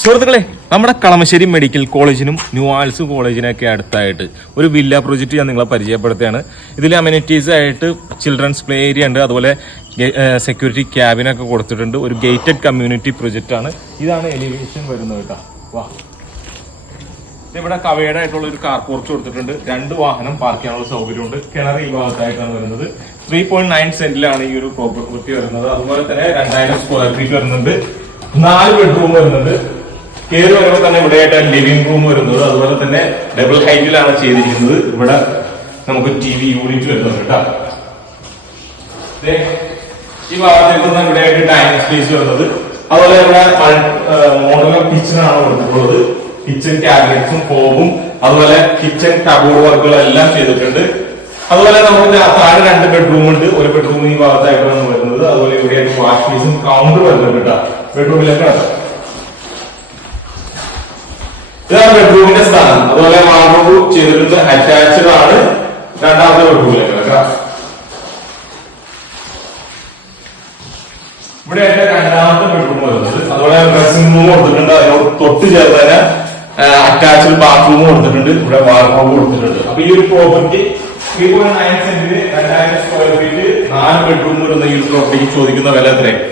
സുഹൃത്തുക്കളെ, നമ്മുടെ കളമശ്ശേരി മെഡിക്കൽ കോളേജിനും ന്യൂആൽസ് കോളേജിനൊക്കെ അടുത്തായിട്ട് ഒരു വില്ല പ്രോജക്റ്റ് ഞാൻ നിങ്ങളെ പരിചയപ്പെടുത്തുകയാണ്. ഇതിൽ അമ്യൂണിറ്റീസ് ആയിട്ട് ചിൽഡ്രൻസ് പ്ലേ ഏരിയ ഉണ്ട്, അതുപോലെ സെക്യൂരിറ്റി ക്യാബിനൊക്കെ കൊടുത്തിട്ടുണ്ട്. ഒരു ഗേറ്റഡ് കമ്മ്യൂണിറ്റി പ്രൊജക്റ്റ് ആണ്. ഇതാണ് എലിവേഷൻ വരുന്നത് കേട്ടോ. വാ, ഇവിടെ കവേഡ് ആയിട്ടുള്ള ഒരു കാർ പോർച്ച് കൊടുത്തിട്ടുണ്ട്. 2 വാഹനം പാർക്ക് ചെയ്യാനുള്ള സൗകര്യമുണ്ട്. കിണർ ഈ ഭാഗത്തായിട്ടാണ് വരുന്നത്. 3.9 സെന്റിലാണ് ഈ ഒരു പ്രോപ്പർട്ടി വരുന്നത്. അതുപോലെ തന്നെ 2000 സ്ക്വയർ ഫീറ്റ് വരുന്നുണ്ട്. 4 ബെഡ്റൂം വരുന്നുണ്ട്. കയറി വരുമ്പോൾ തന്നെ ഇവിടെയായിട്ട് ലിവിംഗ് റൂം വരുന്നത്. അതുപോലെ തന്നെ ഡബിൾ ഹൈറ്റിലാണ് ചെയ്തിരിക്കുന്നത്. ഇവിടെ നമുക്ക് TV യൂണിറ്റ് വരുന്നുണ്ട് കേട്ടോ. ഈ ഭാഗത്തേക്ക് നിന്ന് ഇവിടെയായിട്ട് ഡൈനിങ് സ്പേസ് വരുന്നത്. അതുപോലെ ഇവിടെ മോഡലർ കിച്ചണാണ് കൊടുത്തിട്ടുള്ളത്. കിച്ചൺ ക്യാബിനറ്റ്സും ഹോബും അതുപോലെ കിച്ചൺ കബോർഡ് വർക്കുകളെല്ലാം ചെയ്തിട്ടുണ്ട്. അതുപോലെ നമുക്ക് താഴെ 2 ബെഡ്റൂം ഉണ്ട്. ഒരു ബെഡ്റൂം ഈ ഭാഗത്തായിട്ടാണ് വരുന്നത്. അതുപോലെ ഇവിടെയായിട്ട് വാഷ് ബേസും കൗണ്ടർ വരുന്നുണ്ട് കേട്ടോ. ബെഡ്റൂമിലൊക്കെ ഇതാണ് ബെഡ്റൂമിന്റെ സ്ഥാനം. അതുപോലെ വാർഡ്രോബ് ചെയ്തിട്ടുണ്ട്. അറ്റാച്ച്ഡ് ആണ്. 2ാമത്തെ ബെഡ്റൂമിലേക്ക് കേട്ടോ. ഇവിടെയായിട്ട് 2ാമത്തെ ബെഡ്റൂം വരുന്നത്. അതുപോലെ ഡ്രസ്സിംഗ് റൂം കൊടുത്തിട്ടുണ്ട്. അതിനോട് തൊട്ട് ചേർന്ന് തന്നെ അറ്റാച്ച്ഡ് ബാത്റൂം കൊടുത്തിട്ടുണ്ട്. ഇവിടെ വാർഡ്രോബ് കൊടുത്തിട്ടുണ്ട്. അപ്പൊ ഈ ഒരു പ്രോപ്പർട്ടി 3.9 സെന്റിന് 2000 സ്ക്വയർ ഫീറ്റ് 4 ബെഡ്റൂം വരുന്ന ഈ ഒരു പ്രോപ്പർട്ടിക്ക് ചോദിക്കുന്ന വില എത്രയാണ്?